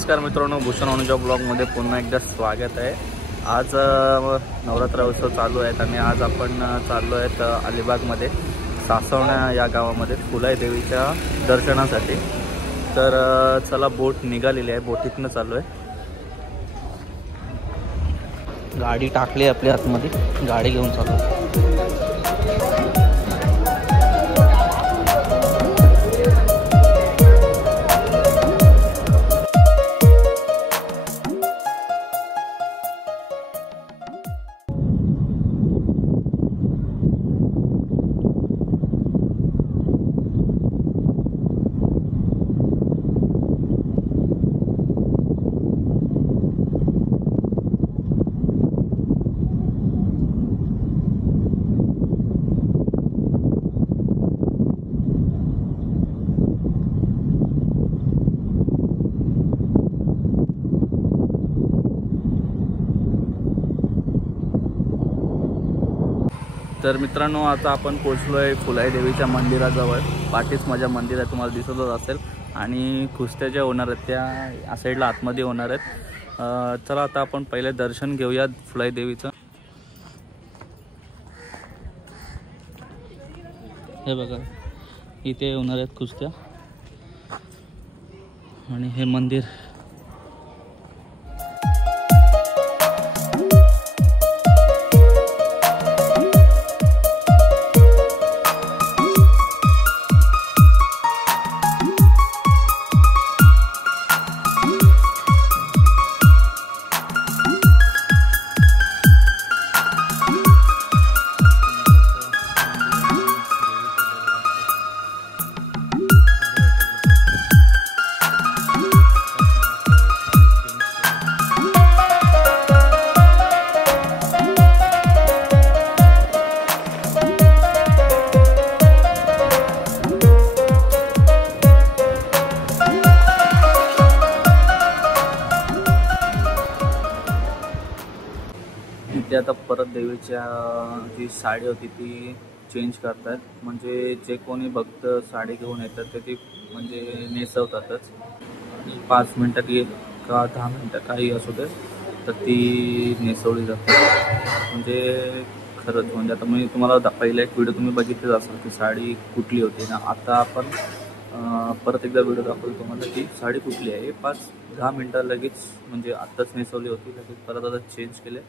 नमस्कार मित्रांनो, भूषण अनुजा ब्लॉगमध्ये पुन्हा एकदा स्वागत आहे। आज नवरात्र उत्सव चालू आहेत आणि आज आपण चाललो आहेत अलिबागमध्ये सासवण्या या गावामध्ये फुलाई देवीच्या दर्शनासाठी। तर चला, बोट निघालेली आहे, बोटीतनं चाललो आहे। गाडी टाकली आपल्या आतमध्ये, गाडी घेऊन चाललो आहे। तर मित्रांनो, आता आपण पोहोचलो आहे फुलाई देवीच्या मंदिराजवळ। पाठीच माझ्या मंदिर आहे, तुम्हाला दिसतच असेल। आणि कुस्त्या ज्या होणार आहेत त्या या साईडला आतमध्ये होणार आहेत। चला आता आपण पहिले दर्शन घेऊया फुलाई देवीचं। हे बघा, इथे होणार आहेत कुस्त्या आणि हे मंदिर। इथे आता परत देवीच्या जी साडी होती ती चेंज करतात, म्हणजे जे कोणी भक्त साडी घेऊन येतात ते ती म्हणजे नेसवतातच। आणि 5 मिनिटात का 10 मिनिटात काही असू दे तर ती नेसवली जाते। म्हणजे खरंच म्हणजे आता मी तुम्हाला पहिला एक व्हिडिओ तुम्ही बघितलेच असेल की साडी कुठली होती ना। आता आपण परत एकदा व्हिडिओ दाखवतो तुम्हाला की साडी कुठली आहे। 5-10 मिनिटं लगेच म्हणजे आत्ताच नेसवली होती, लगेच परत आता चेंज केले।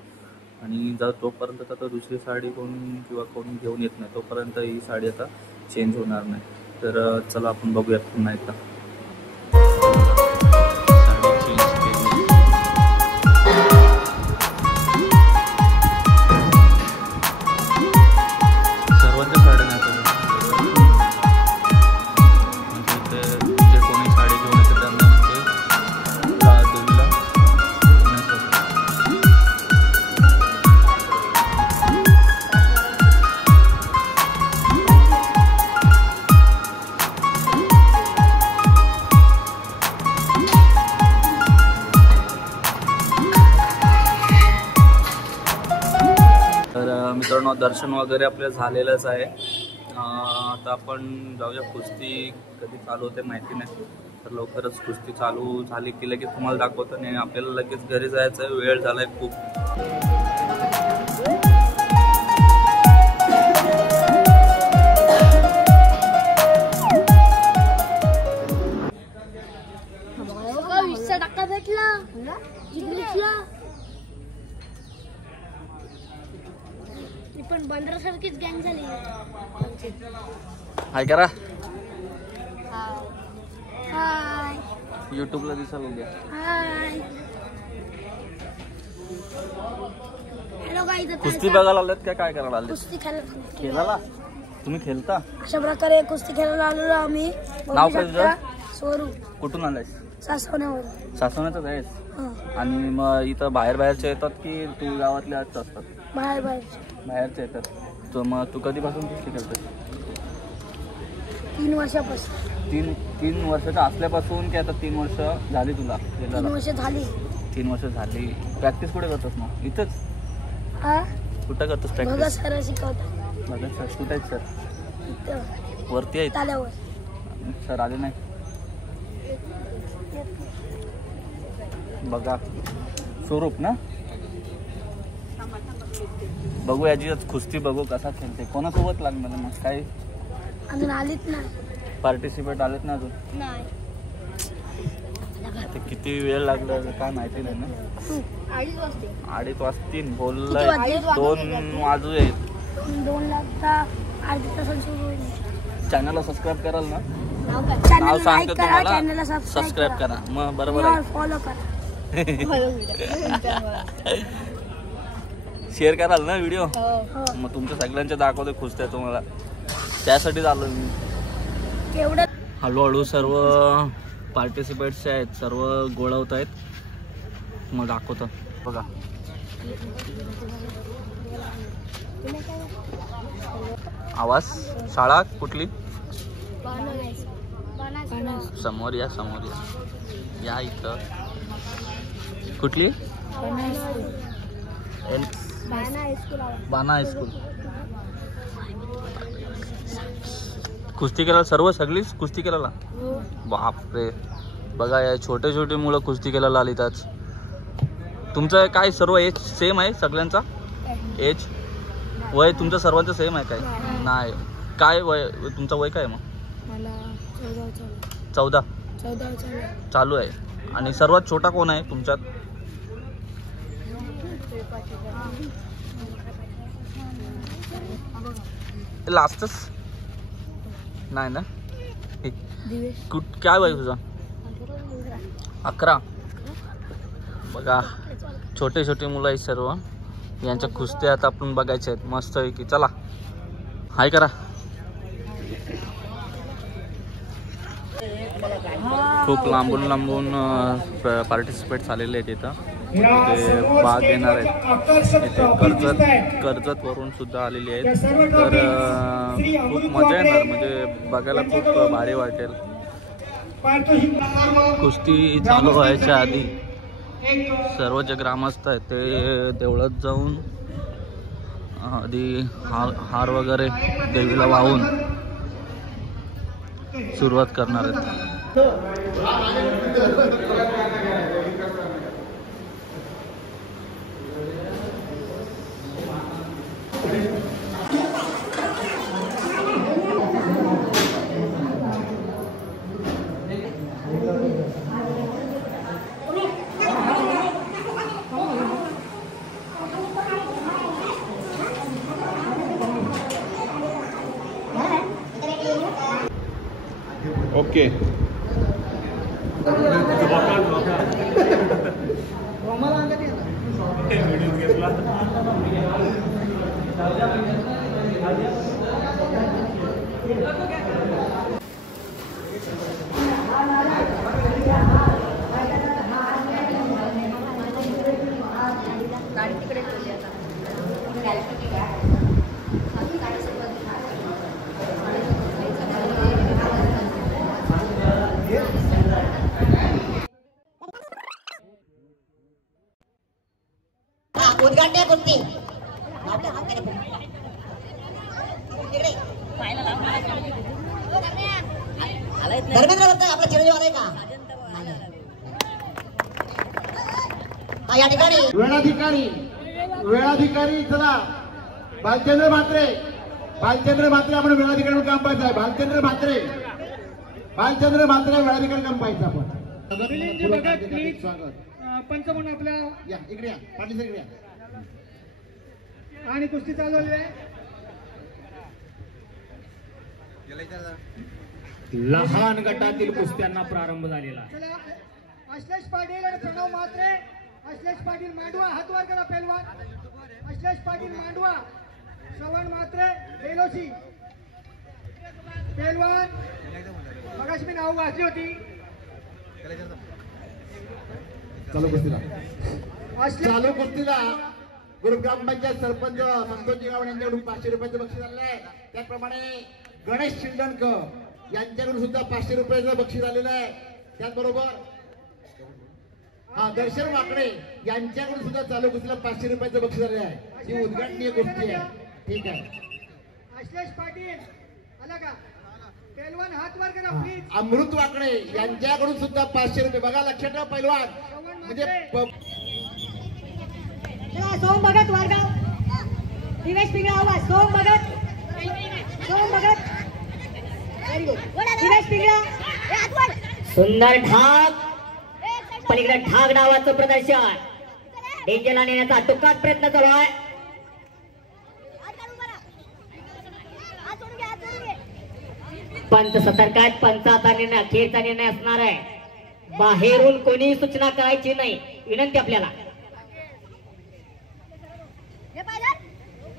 आणि जर तोपर्यंत आता दुसरी साडी कोण घेऊन येत नाही तोपर्यंत ही साडी आता चेंज होणार नाही। तर चला आपण बघूया पुन्हा एकदा। मित्रांनो, दर्शन वगैरे आपलं झालेलंच आहे। आता आपण जाऊया। कुस्ती कधी चालू होते माहिती नाही, तर लवकरच कुस्ती चालू झाली की लगेच तुम्हाला दाखवतो। आणि आपल्याला लगेच घरी जायचं आहे, वेळ झालाय खूप। पण बंदरासारखीच गँग झाली। हाय करा, हाय यूट्यूबला दिसाल उद्या। हाय हॅलो गाईज, कुस्ती बघायला आलेत का काय करायला आलेत? कुस्ती खेळायला? तुम्ही खेळता? अशा प्रकारे कुस्ती खेळायला आलेलो आम्ही। नाव काय तुझं? स्वरूप। कुठून आलायस? सासवण्यावर। सासवण्यातच आहेस? आणि मग इथं बाहेरचे येतात की तू गावातले असतात? बाहेरचे येतात। तर मग तू कधीपासून कुस्ती खेळतोय? 3 वर्षापासून। 3 वर्षाचा असल्यापासून की आता 3 वर्ष झाली तुला? 3 वर्ष झाली। 3 वर्ष झाली। प्रॅक्टिस कुठे करतोस मग? इथंच? कुठं करतोस प्रॅक्टिस? भगत सर शिकवतात। भगत सर कुठे आहेत सर? वरती आहेत ताल्यावर। सर आले नाही? बघा स्वरूप ना, बघू याची कुस्ती बघू कसा खेळते, कोणासोबत लागणार मग काही अजून आलीच ना, पार्टिसिपेट आलेत ना अजून नाही. ते किती वेळ लागला काय माहिती नाही ना. 2:30 वाजतील बोललाय, 2 वाजू आहेत. 2 लागता अर्ध्या तासात सुरू होईल. चॅनलला सबस्क्राईब कराल ना, चॅनल नाव सांगतो लाईक करा, तुम्हाला, चॅनलला सबस्क्राईब करा. मग बरोबर आहे, फॉलो करा. शेअर कराल ना व्हिडिओ. हो. मग तुमच्या सगळ्यांच्या दाखवते खुसते तुम्हाला, त्यासाठी आलो मी. एवढं हळूहळू सर्व पार्टिसिपेट्स आहेत सर्व गोळवत आहेत, मग दाखवतो बघा. आवाज शाळा कुठली, समोर या समोर या इथं कुठली, बाणा हायस्कूल. कुस्ती केला सर्व, सगळीच कुस्ती केला. बापरे, बघा या छोटे छोटे मुलं कुस्ती केला आलीतच. तुमचं काय सर्व एज सेम आहे सगळ्यांचा, एज वय तुमचं सर्वांचं सेम आहे काय? नाही. काय वय तुमचं, वय काय मग? 14 चालू आहे. आणि सर्वात छोटा कोण आहे तुमच्यात? लास्टच नाही ना, काय वय तुझा? 11. बघा छोटे छोटे मुलं आहेत सर्व, यांच्या कुस्त्या आता आपण बघायच्या आहेत मस्त की. चला हाय करा. खूप लांबून लांबून पार्टिसिपेट्स आलेले आहेत इथं, इथे भाग घेणार आहेत. इथे कर्जत वरून सुद्धा आलेली आहेत. तर खूप मजा येणार, म्हणजे बघायला खूप भारी वाटेल. कुस्ती चालू व्हायच्या आधी सर्व जे ग्रामस्थ आहेत ते देवळात जाऊन आधी हार वगैरे देवीला वाहून सुरुवात करणार आहेत. ओके उद्घाटन कुस्ती धर्मेंद्र बोलतोय, आपला चिरंजीव आलाय का? या ठिकाणी वेळाधिकारी चला, भालचंद्र म्हात्रे आपण वेळाधिकारी म्हणून काम पाहायचं आहे. भालचंद्र म्हात्रे वेळाधिकारी काम पाहायचं आपण. स्वागत पंच म्हणून आपल्या या इकडे या, पाटील सर इकडे या. आणि कुस्ती चालू आहे. लहान गटातील कुस्त्यांना प्रारंभ झालेला आहे. चला, अश्लेष पाटील आणि प्रणव म्हात्रे. अश्लेष पाटील मांडवा, हात वर करा पेलवान. अश्लेष पाटील मांडवा, श्रवण म्हात्रे बेलोशी पेलवान. मगाशी मी नाव वाचली होती. चालू कुस्तीला गुरु ग्रामपंचायत सरपंच संतोषजी गावडे यांच्याकडून 500 रुपयाचं बक्षीस आलेलं आहे. त्याचप्रमाणे गणेश शिंदणकर यांच्याकडून सुद्धा 500 रुपयाचं बक्षीस आलेलं आहे. त्याचबरोबर दर्शन वाकडे यांच्याकडून सुद्धा चालू कुस्तीला 500 रुपयाचं बक्षीस आलेलं आहे. ही उद्घाटनीय कुस्ती आहे. ठीक आहे. अश्लेष पाटील आला का? पेलवान हात वर करा प्लीज. अमृत वाकडे यांच्याकडून सुद्धा 500 रुपये. बघा लक्षात ठेवा पैलवान म्हणजे चला सोम भगत वारगाव, दिवेश पिंगळा आवाज. सोम भगत, व्हेरी गुड. दिवेश पिंगळा. सुंदर ढाक, पलीकडे ढाक नावाचं प्रदर्शन डेंजरला नेण्याचा टुकाट प्रयत्न चालू आहे. पंच सतर्क आहेत. पंचाचा निर्णय अखेरचा निर्णय असणार आहे. बाहेरून कोणी सूचना करायची नाही, विनंती आपल्याला.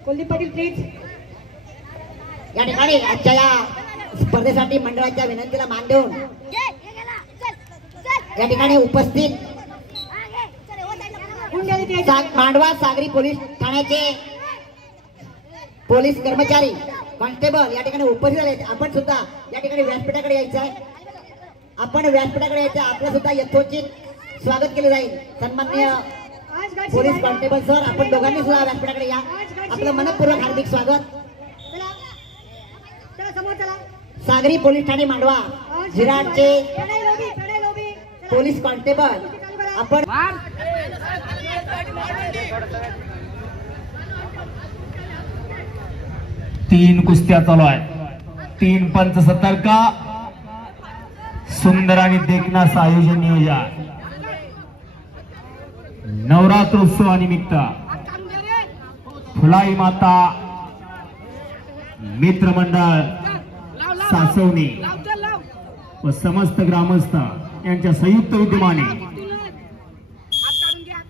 कुलदीप पाटील प्लीज. या ठिकाणी आजच्या या स्पर्धेसाठी मंडळाच्या विनंतीला मान देऊन या ठिकाणी उपस्थित मांडवा सागरी पोलीस ठाण्याचे पोलीस कर्मचारी कॉन्स्टेबल या ठिकाणी उपस्थित झाले. आपण सुद्धा या ठिकाणी व्यासपीठाकडे यायचं आहे. आपण व्यासपीठाकडे यायचं. आपलं सुद्धा यथोचित स्वागत केलं जाईल. सन्माननीय पोलीस कॉन्स्टेबल सर, आपण दोघांनी सुद्धा व्यासपीठाकडे या. आपलं मनपूर्वक हार्दिक स्वागत. चला समोर चला. सागरी पोलीस ठाणे मांडवा जिराटचे पोलीस कॉन्स्टेबल आपण तीन कुस्त्या चालू आहे. 3 पंच सतर्क. सुंदर आणि देखनाचं आयोजन नियोजन नवरात्रोत्सवानिमित्त फुलाई माता मित्रमंडळ सासवणे व समस्त ग्रामस्थ यांच्या संयुक्त विद्यमाने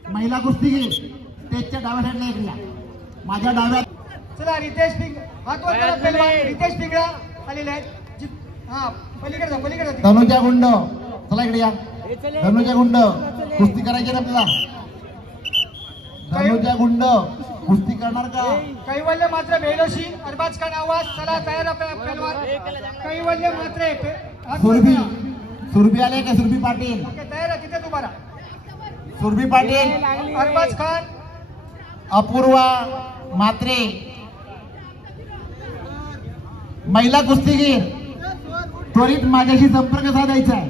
महिला कुस्तीगीर स्टेजच्या डाव्या साईडला इकडे माझ्या डाव्यात. चला रितेश पिंग हात वर करा पेलवान. रितेश पिंगळा आलेले आहेत. हा पलीकडे जा, पलीकडे जा. धनुजा गुंड चला इकडे या. धनुजा गुंड कुस्ती करायची ना आपल्याला. धनुजा गुंड कुस्ती करणार का? कैवल्य मात्र बेलोशी अरबाज खान आवाज. चला तयार पेलवान. कैवल्य मात्र सुरभी सुरभी आले का? सुरभी पाटील तयार आहे. तिथे तुम्हाला सुरभी पाटील, अरबाज खान, अपूर्वा मात्रे महिला कुस्तीगीर त्वरित माझ्याशी संपर्क साधायचा आहे.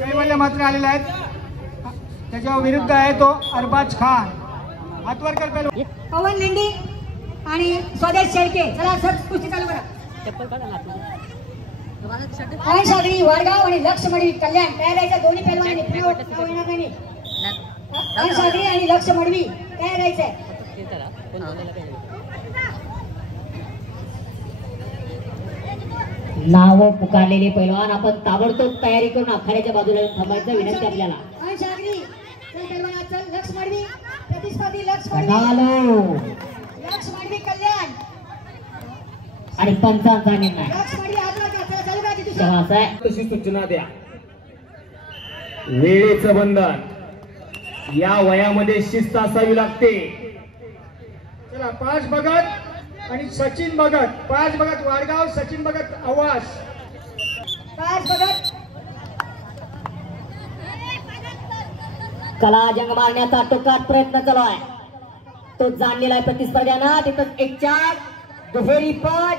कैवल्य मात्र आलेले आहेत. त्याच्या विरुद्ध आहे तो अरबाज खान. हातवर कर पेलवान. पवन लेंडी आणि स्वदेश शेळके. चला सर कुस्ती चालू करा. पवन सागरी वाडगाव आणि लक्ष मडवी कल्याण तयार राहायचं. दोन्ही पैलवानांनी पुन्हा येणार नाही. पवन सागरी आणि लक्ष मडवी तयार राहायचंय. नाव पुकारलेले पैलवान आपण ताबडतोब तयारी करून आखाड्याच्या बाजूला थांबायचं, विनंती आपल्याला. पवन सागरी चल पैलवान चल. लक्ष मडवी प्रतिस्पर्धी लक्ष मडवी कल्याण आणि पंचांचा निर्णय लक्ष मडवी आजला का. चला चालू करा. किती तशी सूचना द्या. वेळेचं बंधन. या वयामध्ये शिस्त असावी लागते. चला 5 भगत आणि सचिन भगत. 5 भगत वाडगाव, सचिन भगत आवाज. 5 भगत. कला जंग मारण्याचा टोकाट प्रयत्न चालू आहे. तो जाणलेला आहे प्रतिस्पर्ध्यांना. तिथं 1-4 दुहेरी पट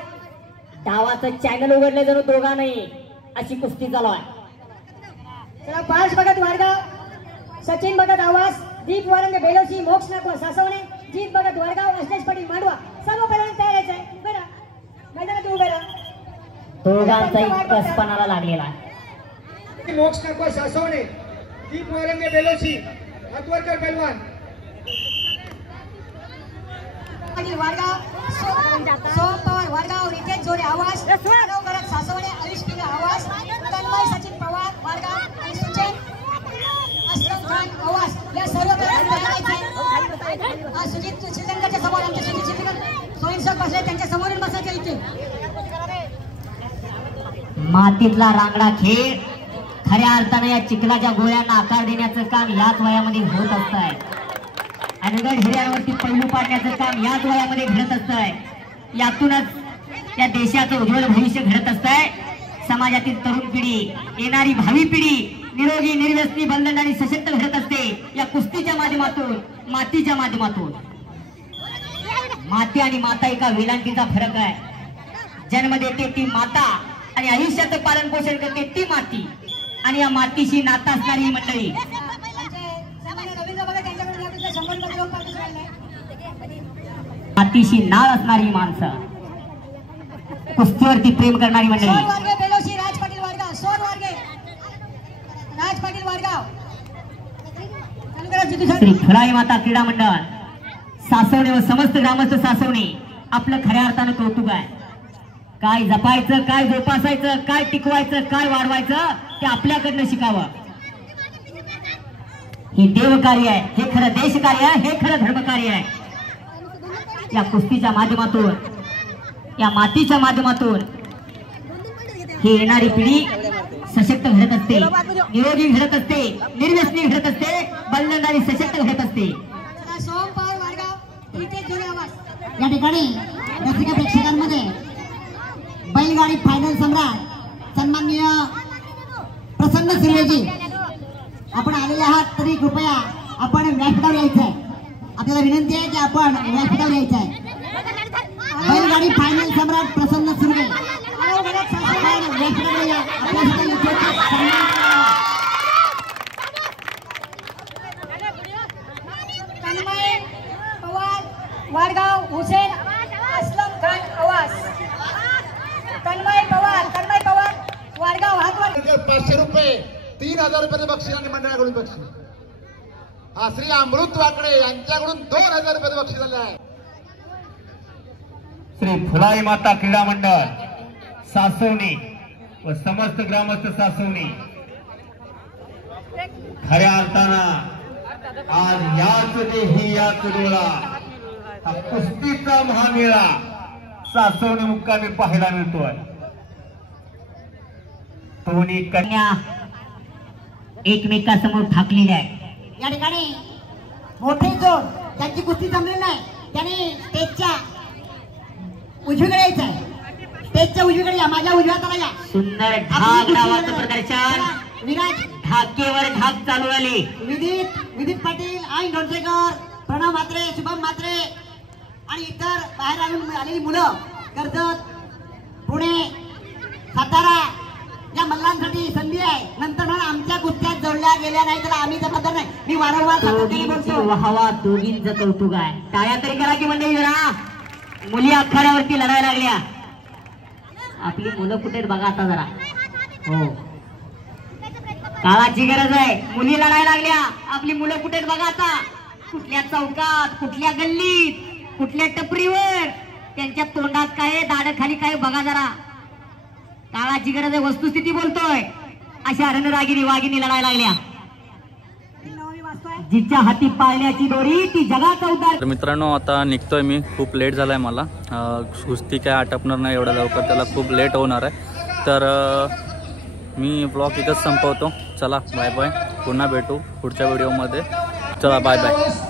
डावाचं चॅनल उघडले जणू दोघा नाही अशी कुस्ती चालू आहे. चला 5 भगत वाडगाव, सचिन भगत आवाज, दीप वारंगे बेलोशी, मोक्ष नागवा सासवणे, जीत भगत वाडगाव, अश्लेष पाटील मांडवा. सर्व पैलवान तयार आहे. उभे राहा मैदानात उभे राहा. दोघांचाही कसपणाला लागलेला आहे. मोक्ष नागवा सासवणे, दीप वारंगे बेलोशी. हातवर कर पेलवान. पाटील वाडगाव, सोम पवार वाडगाव, रितेश जोडे आवाज, भरत सासवणे, आयुष पिंगा आवाज, तन्मय सचिन पवार वाडगाव आणि सुचेन असलम खान आवाज. या सर्व सुजित श्रीलंकाच्या समोर आमचे सुजित स्वयंसेवक बसले. त्यांच्या समोरून बसायचे इथे. मातीतला रांगडा खेळ खऱ्या अर्थाने या चिखलाच्या गोळ्यांना आकार देण्याचं काम याच वयामध्ये होत असतंय. अनगढ हिऱ्यांवरती पैलू पाडण्याचं काम याच वयामध्ये घडत असतंय. यातूनच या देशाचं उज्ज्वल भविष्य घडत असतंय. समाजातील तरुण पिढी, येणारी भावी पिढी निरोगी, निर्व्यसनी, बंधन आणि सशक्त घडत असते या कुस्तीच्या माध्यमातून, मातीच्या माध्यमातून. माती आणि माता एका वेलांटीचा फरक आहे. जन्म देते ती माता आणि आयुष्याचं पालन पोषण करते ती माती, आणि या मातीशी नाता असणारी ही मंडळी. मातीशी नाळ असणारी माणसं, कुस्तीवरती प्रेम करणारी मंडळी. राज पाटील वाडगाव, सोन वारगे राज पाटील वाडगाव. श्री फुलाई माता क्रीडा मंडळ सासवणे व समस्त ग्रामस्थ सासवणे आपलं खऱ्या अर्थानं कौतुक आहे. काय जपायचं, काय जोपासायचं, काय टिकवायचं, काय वाढवायचं ते आपल्याकडनं शिकावं. हे देवकार्य आहे, हे खरं देशकार्य आहे, हे खरं धर्मकार्य आहे. या कुस्तीच्या माध्यमातून, या मातीच्या माध्यमातून ही येणारी पिढी सशक्त घडत असते, निरोगी घडत असते, निर्व्यसनी घडत असते, बलदारी सशक्त घडत असते. या ठिकाणी रसिक प्रेक्षकांमध्ये बैलगाडी फायनल सम्राट सन्माननीय प्रसन्न सिर्वेजी आपण आलेले आहात, तरी कृपया आपण व्यासपीठावर यायचं आहे. आपल्याला विनंती आहे की आपण व्यासपीठावर यायचं आहे. बैलगाडी फायनल सम्राट प्रसन्न सिर्वे तन्मय पवार वाडगाव, हुसेन असलम खान आवास. तन्मय पवार वाडगाव, हातवर 500 रुपये, 3000 रुपये बक्षीस आणि मंडळाकडून बक्षीस. हा श्री अमृत वाकडे यांच्याकडून 2000 रुपये बक्षीस झाले आहे. श्री फुलाई माता क्रीडा मंडळ सासवणे व समस्त ग्रामस्थ सासवणे खऱ्या अर्थानं आज याच देही याच डोळा हा कुस्तीचा महामेळा सासवणे मुक्कामी पाहायला मिळतोय. दोन्ही कन्या एकमेकासमोर ठाकलेल्या आहे. या ठिकाणी मोठे जोड त्यांची कुस्ती जमली नाही, त्यांनी स्टेजच्या उजवीकडे यायचं आहे. स्टेजच्या उजवीकडे या, माझ्या उजव्या हाताला या. सुंदर ढाक नावाचं प्रदर्शन, विराज ढाकेवर ढाक चालू आली. विदित पाटील, आई डोंडसेकर, प्रणव म्हात्रे, शुभम म्हात्रे आणि इतर बाहेर आलेली मुलं कर्जत, पुणे, सातारा या मल्लांसाठी संधी आहे. नंतर म्हणून आमच्या कुस्त्यात जोडल्या गेल्या नाही तर आम्ही जबाबदार नाही. मी वारंवार बोलतो. वाहवा दोघींचं कौतुक आहे. टाळ्या तरी करा की मंडळी जरा. मुली अखाड्यावरती लढायला लागल्या. आपली मुलं कुठे बघा आता जरा. हो, काळाची गरज आहे. मुली लढायला लागल्या, आपली मुलं कुठे बघा आता. कुठल्या चौकात, कुठल्या गल्लीत, कुठल्या टपरीवर, त्यांच्या तोंडात काय, दाढ खाली काय बघा जरा. काळाची गरज आहे, वस्तुस्थिती बोलतोय. अशा रणरागिनी वागिनी लढायला लागल्या. जिच्या हाती पाळण्याची दोरी ती जगाचा उद्धार. तर मित्रांनो, आता निघतोय मी. खूप लेट झालाय मला. कुस्ती काय आटपणार नाही एवढ्या लवकर, त्याला खूप लेट होणार आहे. तर मी ब्लॉग इथंच संपवतो. चला बाय बाय, पुन्हा भेटू पुढच्या व्हिडिओमध्ये. चला बाय बाय.